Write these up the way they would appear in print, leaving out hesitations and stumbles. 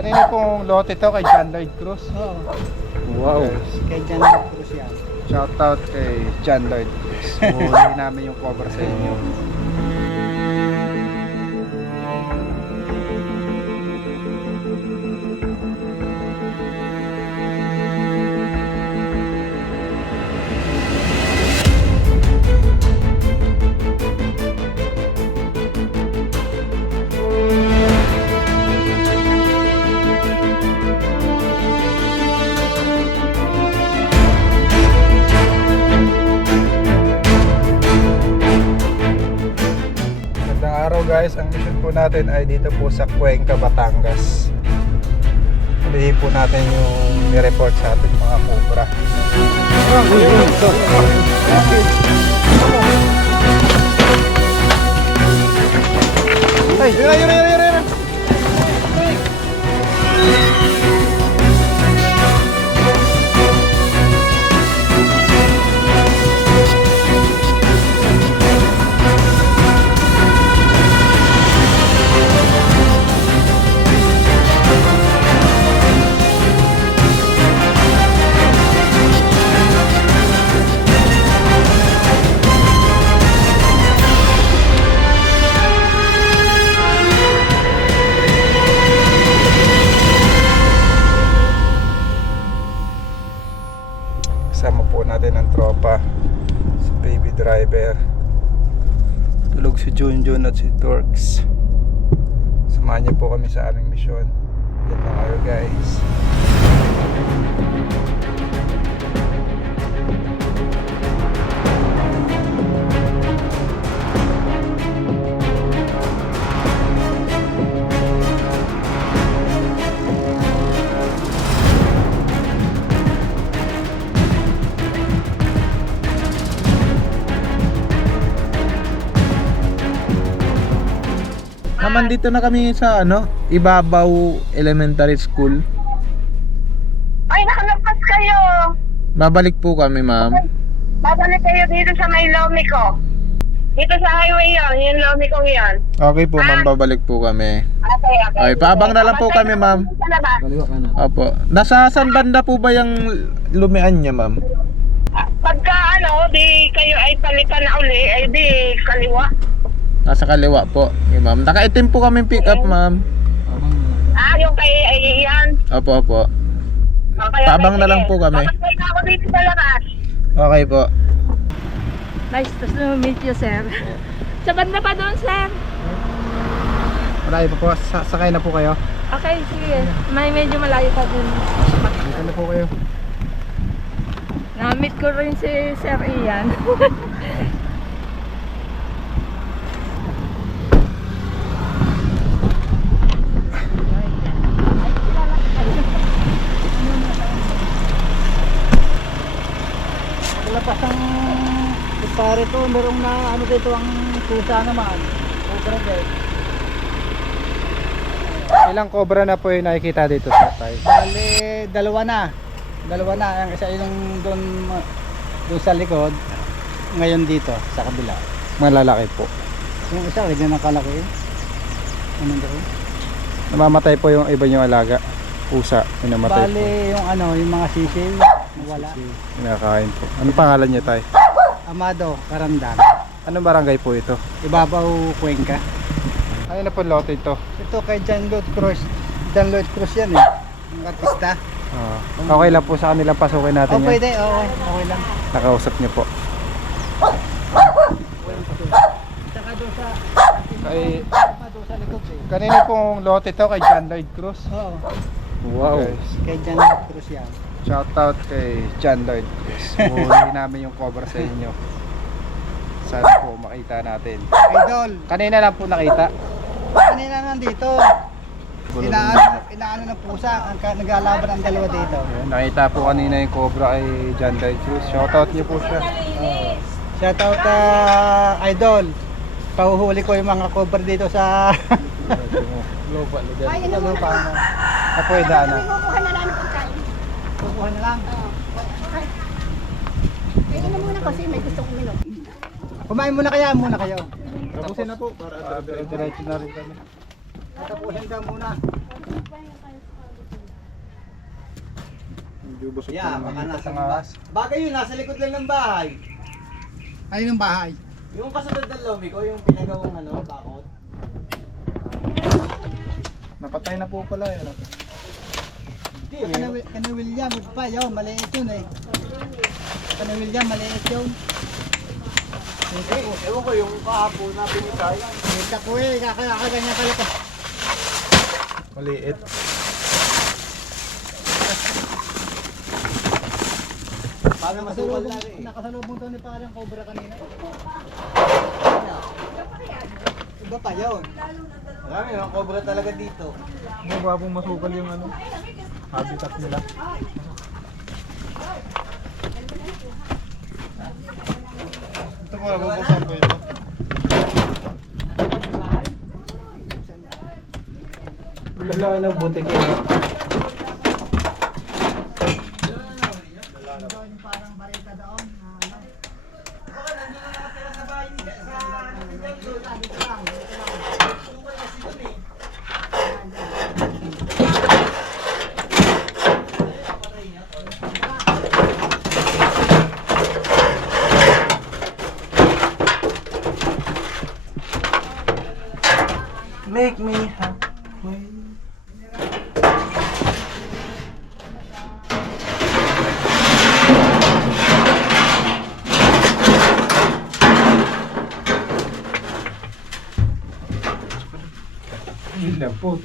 Kanina pong lote to kay John Lloyd Cruz. Oo. Wow. Kay John Lloyd Cruz yan. Shoutout kay John Lloyd Cruz. Huli namin yung cover sa inyo. Magandang araw guys, ang mission po natin ay dito po sa Cuenca, Batangas. Hulihin po natin yung ni-report sa ating mga cobra. Ay, yun. Kasama po natin ang tropa, si Baby Driver. Tulog si Junjun at si Torx. Samahan niyo po kami sa aming misyon. Yan lang kayo guys. Naman dito na kami sa Ibabaw Elementary School. Ay, nakalagpas kayo. Babalik po kami, ma'am. Babalik kayo dito sa may Lomico. Dito sa highway yon, yung Lomico yon. Okay po, ma'am, babalik po kami. Okay. Okay, paabang na lang po kami, ma'am. Sa labas. Opo. Nasa saan banda po ba yung lumian niya, ma'am? Pagka di kayo ay palitan na uli, ay di kaliwa. Nasa kaliwa po. Okay, ma'am. Nakaitim po kami pick up, ma'am. Yung kay ay yan. Opo. Okay, Paabang na lang po kami. Babalik na ako dito sa labas. Okay po. Nice to meet you, sir. Sa banda pa doon, sir. Malayo pa po, sakay na po kayo. Okay, sige. May medyo malayo pa dun. Dito na po kayo. Na-meet ko rin si Sir Ian. Lapas ang pare to, merong na dito ang pusa naman. Cobra guys. Ilang cobra na po yung nakikita dito sa tayo? Bali, dalawa na. Ang isa yung doon sa likod. Ngayon dito, sa kabila. Malalaki po. Yung isa, ganyan ang kalaki. Ano doon? Namamatay po yung iba yung alaga. Pusa, minamatay po. Bali, yung mga sisil, wala. Kinakain po. Ano pangalan niya tayo? Amado, Karandan. Anong barangay po ito? Ibabaw, Cuenca. Ano na po lote ito? Ito kay John Lloyd Cruz. John Lloyd Cruz yan eh. Yung artista. Okay lang po sa kanilang pasukin natin yan. Pwede, okay lang. Nakausap niyo po. Saka doon sa Kay, doon sa likod eh. kanina pong lote to kay John Lloyd Cruz. Oo. Wow. Kay John Lloyd Cruz yan. Shoutout kay John Lloyd Cruz. Huli namin yung cover sa inyo. Sana po makita natin. Idol, Kanina lang po nakita. kanina nandito. Inaano ng pusa, naglalaban ang dalawa dito. Ayan, nakita po kanina yung cobra kay John Lloyd Cruz. Shoutout niyo po siya. Shoutout Idol. Pahuhuli ko yung mga cover dito sa Global. ano pa. Kapwede na. Kukuha na lang ng pagkain. Kukuha na lang. Kaya na muna kasi may gusto kong minom. Kumain muna kayo. Tapusin na po para diretso na rin kami. Tapusin ka muna. Medyo busog Yeah, pa baka naman nasa ang ahas. Bagay yun, nasa likod lang ng bahay. Ay, ng bahay? Yung kasunod ng lobby ko, yung pinagawang bakod. Napatay na po pala yun. Kana William, pa yun, maliit yun eh. Kana William, maliit yun. Ewan ko yung kahapon na binitay. Kita ko eh, kakaganyan kalaki. Maliit. Parang masukal na rin. Nakasalubong to ni parang cobra kanina. Iba pa yun. Marami yung cobra talaga dito. Mababong masukal yung habitat nila. Ito po, nabubuksan ko ito. Lalaki ng butik yun. Parang barita doon. Make me happy. Ilan po?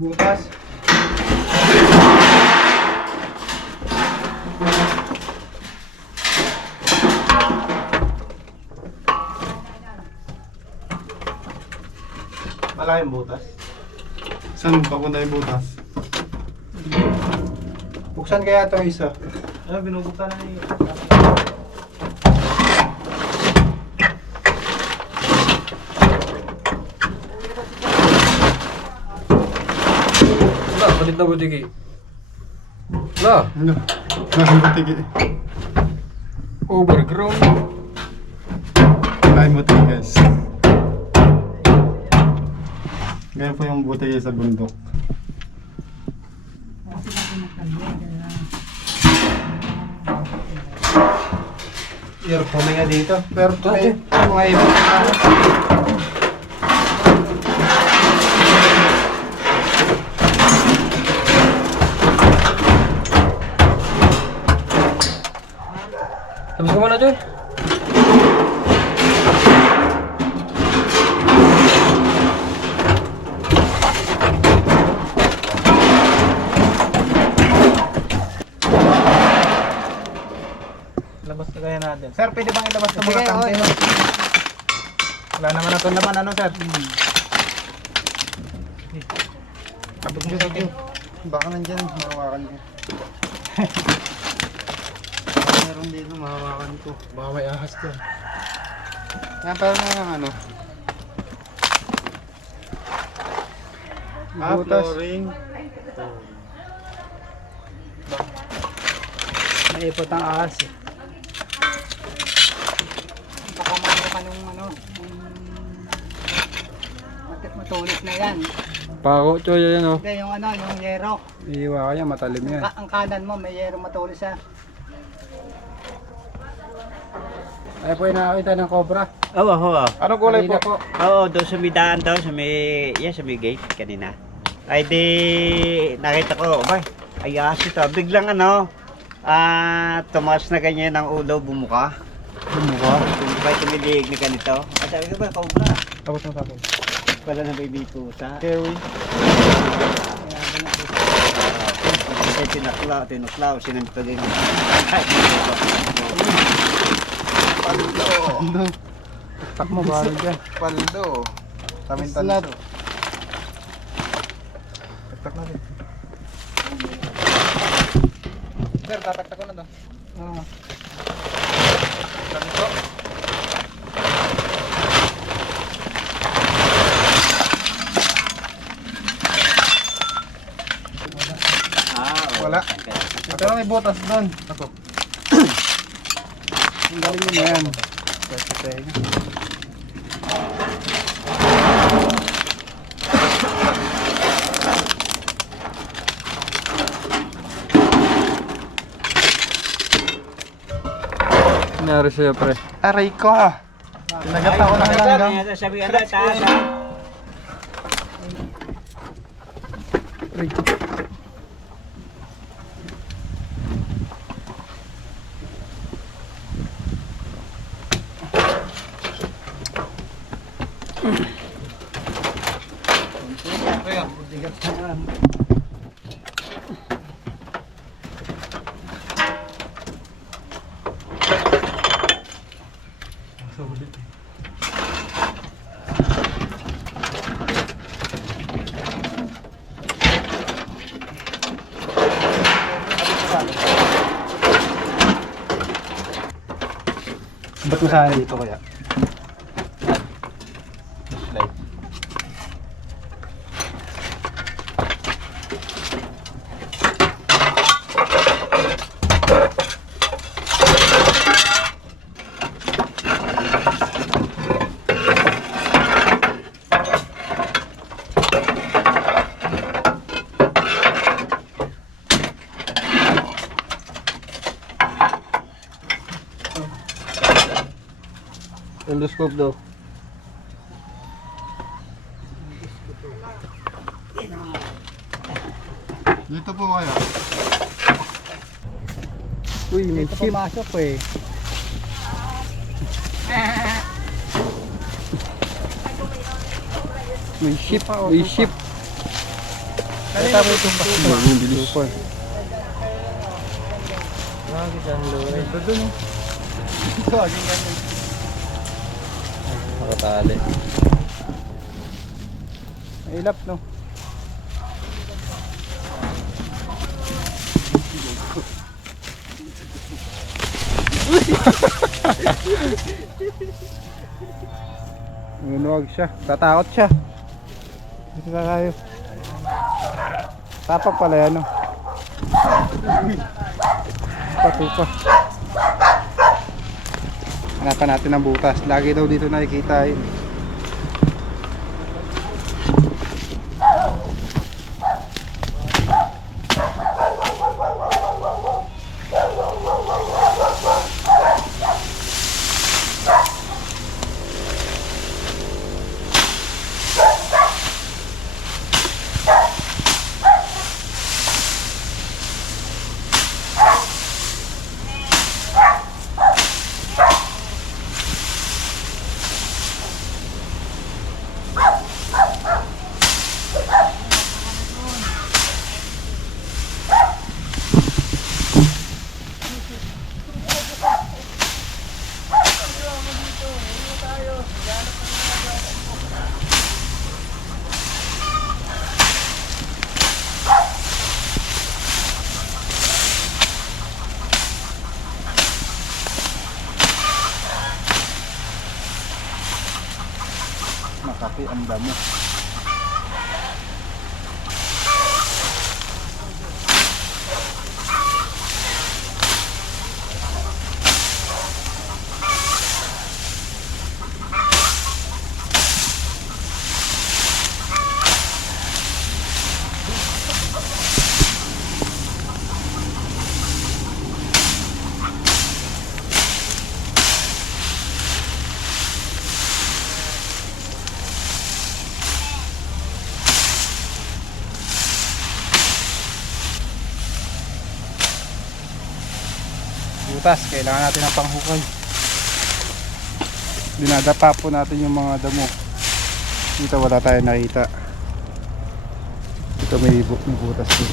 Bukas. Malaking butas. Saan papunta yung butas? Buksan kaya ito isa. Binubuktan na yun. Wala, palit na butiki. Wala, Ano? Nakang butiki. overgrown. Lain butiki guys. Ganyan po yung butiki sa bundok. Earphone nga dito. Pero may mga ibang Tapos ka muna dyan. labas na kaya natin. Sir, pwede bang ilabas ng mga Sige, kante? okay. Wala naman ito naman, sir? Abot nyo sa Baka nandyan, mahawakan ko. Meron dito, mahawakan ko. Baka may ahas ko. Yan, parang ano. Butas. Flooring. Naipot ang ahas eh. Baka makuha nung matulis na yan. Pako, choy, yan o. Hindi, yung yung yero. Iiwa ka yan, matalim yan. Ang kanan mo, may yero matulis ha. Ay po, nakakita ng cobra. Oo, oo. Anong kulay po? Kanina po. Oo, doon sa may daan daw, sa may gate kanina. Ay di, nakita ko, ay aso to. Biglang tumaas na ganyan ang ulo, bumuka. Bumuka, tumilig na ganito. At sabi ko ba, cobra? Tapos mo sa akin. Wala na baby pusa. Kerry. Kasi tinuklaw, sinanto din. Paldo. Tak mo ba dyan? Paldo. Tamin-tamin. Tak natin. Sir, tatak ko na to. Oo. Ganito. Wala. Pero may butas doon. Ako. Ang galing mo na yan. Nangyari sa'yo, pre. Aray ko ha. Tinagat ako ng hanggang. Sabi ano, taas ha. Ba't mo sana dito kaya? Slide. Endoscope daw. Dito po kaya. Uy, may Dito pumasok ko eh. May ship. May ship. Kanina po itong Ang bilis. Nakatali. ilap no. Nunuwag siya. Tatakot siya. Dito na tayo. Tapak pala yan no. Patupa. Hanapan natin ang butas. Lagi daw dito nakikita yun. Makapi ang damo. Butas, kailangan natin ng panghukay. Dinadapa po natin yung mga damo. Dito wala tayo nakita. Ito may butas din.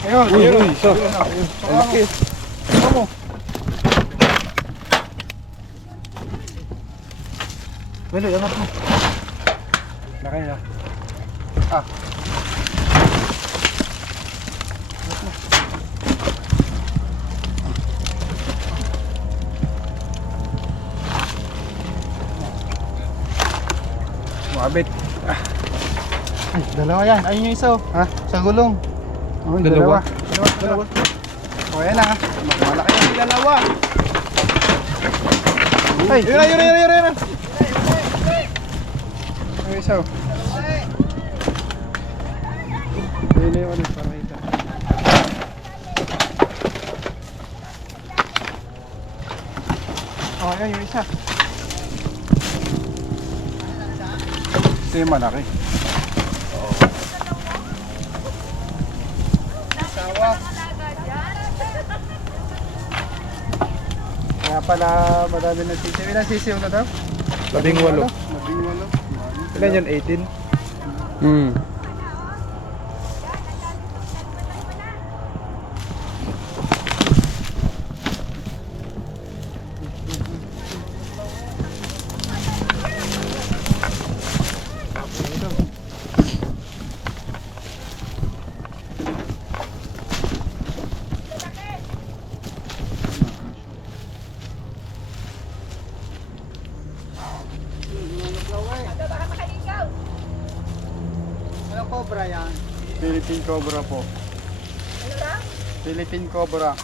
Ayun, ayun. Isa. Laki. Ano mo? Wala, angat mo. Laki na. Ah. Mabit. Ay, dalawa yan. Ayun yung isa oh. Ha? Sa gulong. Oh, Dalawa. Dalawa. O, yan na. Malaki yung dalawa. Ay, yun na. Yung isa. Yun na yung ano, para ito. Oh, yan yung isa. Ito yung malaki. Kaya pala madami ng sisiw. Ilan sisiw na daw? 18. 18. Ilan yun? 18? Hmm. Ano cobra yan? Philippine Cobra po. Philippine Cobra.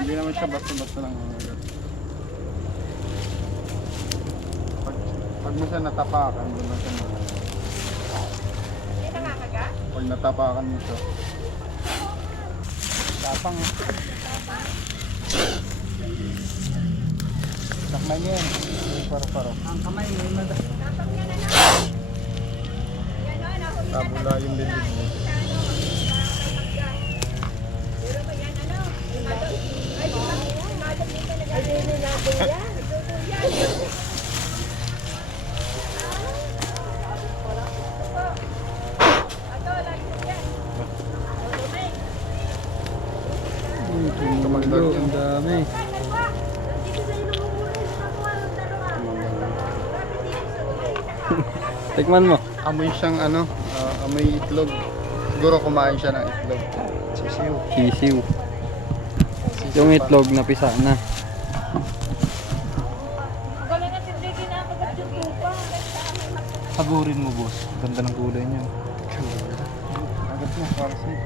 Hindi naman siya basta-basta lang. Pag mo siya natapakan, doon na siya pag natapakan mo siya. Tapang eh. Takman niya yan. Paro-paro. Ang kamay may mada. Tabula yung lilig mo. Tumagdag yan. Ang dami. Tikman mo. Amoy siyang ano, amoy itlog. Siguro kumain siya ng itlog. Sisiw. Sisiw. Yung itlog na pisa na. Pagurin mo, boss. Ganda ng kulay niya. Agad mo, para sa'yo.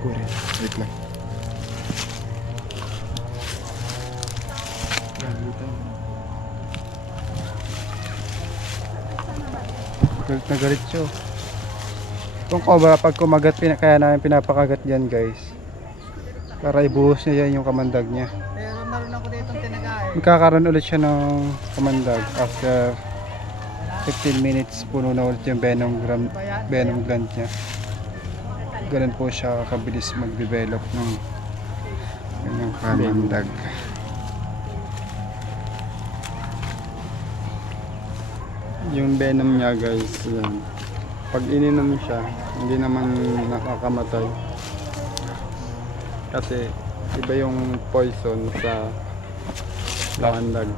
Kurin. Wait lang. Galit na galit siya. Itong cobra, pag kumagat, kaya namin pinapakagat dyan guys. Para ibuhos niya yan yung kamandag niya. Pero meron ako ditong tinagain. Magkakaroon ulit siya ng kamandag after 15 minutes. Puno na ulit yung venom gland niya. Ganun po siya kabilis mag-develop ng kanyang kamandag. Yung venom niya guys, yan. Pag ininom siya, hindi naman nakakamatay. Kasi iba yung poison sa Kamandag.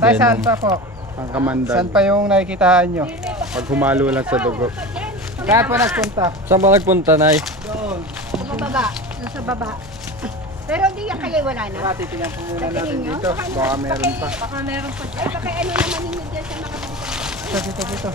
Tayo saan pa po? Ang kamandag. Saan pa yung nakikitaan nyo? Pag humalo lang sa dugo. Saan po nagpunta? Saan ba nagpunta, Nay? Sa baba. Nasa baba. Pero hindi yan kayo wala na. Titignan po muna natin Tingin nyo? dito. Baka meron pa. Baka meron pa. Ay, baka ano naman ninyo dyan sa mga Dito.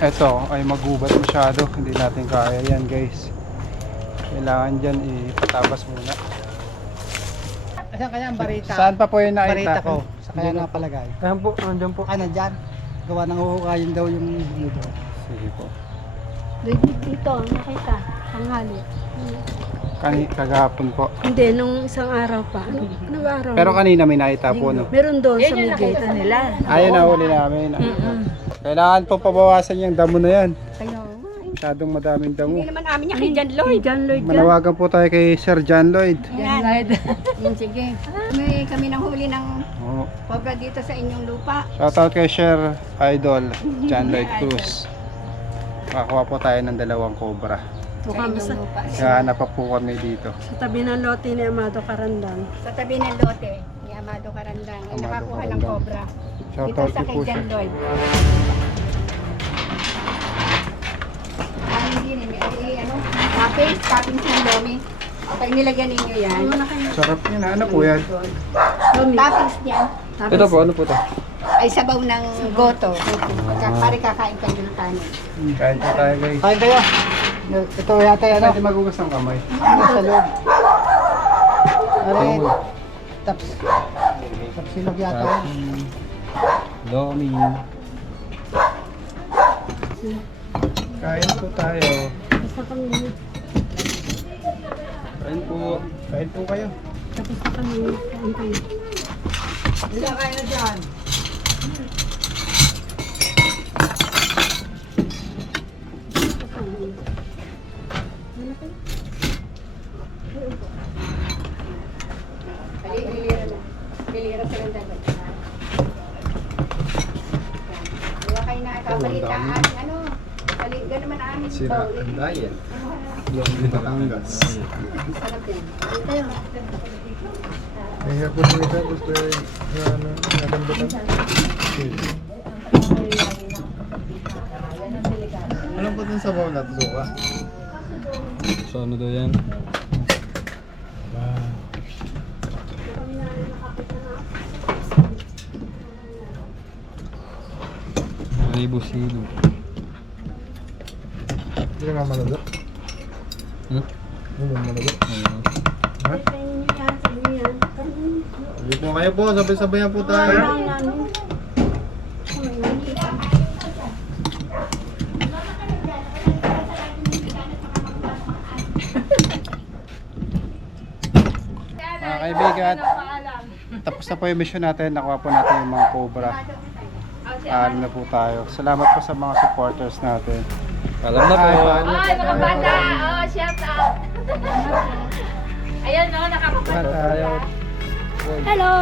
Ito ay magubat masyado, hindi natin kaya yan guys. Kailangan dyan ipatabas muna. Asan kaya ang barita? Saan pa po yung Barita nakita? ko. Sa kaya napalagay. Ayan po, nandyan po. Ah, nandyan. Gawa ng huhukayin daw yung dito. Sige po. dito, nakita. Tanghali. Kagahapon po. Hindi, nung isang araw pa. Anong araw? Pero kanina may nakita po no. Meron doon sa may gate nila. Ayun na huli namin. Kailangan po pabawasan yung damo na yan. Kaya, Masyadong madaming damo. naman amin niya kay John Lloyd. John Lloyd yan. Manawagan po tayo kay Sir John Lloyd. John Lloyd. Sige. Kami nang huli ng Oo. cobra dito sa inyong lupa. Shoutout kay Sir Idol John Lloyd Cruz. Makakuha po tayo ng 2 cobra. Ito kami sa Kaya pa po kami dito. tabi ng lote ni Amado Carandang. Sa tabi ng lote ni Amado Carandang. Ay Amado nakakuha ng Carandang. cobra. Dito Shoutout sa po kay siya. John Lloyd. Topping sa lomi. Pag nilagyan ninyo yan. Sarap yan. Ano po yan? Toppings niyan. Ito po, ano po ito? Ay sabaw ng goto. Pare kakain kayo ng kanin. Kain po tayo guys. Kain kayo. Ito yata yan. Pwede magugas ng kamay. Ano sa loob? Aray. Taps. Tapsilog yata yan. Lomi. Kain po tayo. Basta kami. Kain po. Kain po kayo. Tapos na kami. Kain kayo. Ilan kayo na dyan? Pilira sa ganda ba? Huwag kayo na kapalitaan. Ano? Balikan naman amin. Sira ang diet. Yung di Batangas. Sarap yan. Tayo. Kaya po nila gusto yung nagambutan. Alam po dun sa bawang natin suka. So ano daw yan? Ribosilo. Hindi ka malalo. Hmm? Hindi ka malalo. Ha? Kainin nyo yan. Sabi nyo yan. Hindi po kayo po. Sabay-sabayan po tayo. Mga kaibigan, tapos na po yung mission natin. Nakuha po natin yung mga cobra. Alam na po tayo. Salamat po sa mga supporters natin. Alam na po. Ay, mga bata! Oh, shout out! Ayan, no, nakakapunta. Ayaw. Hello!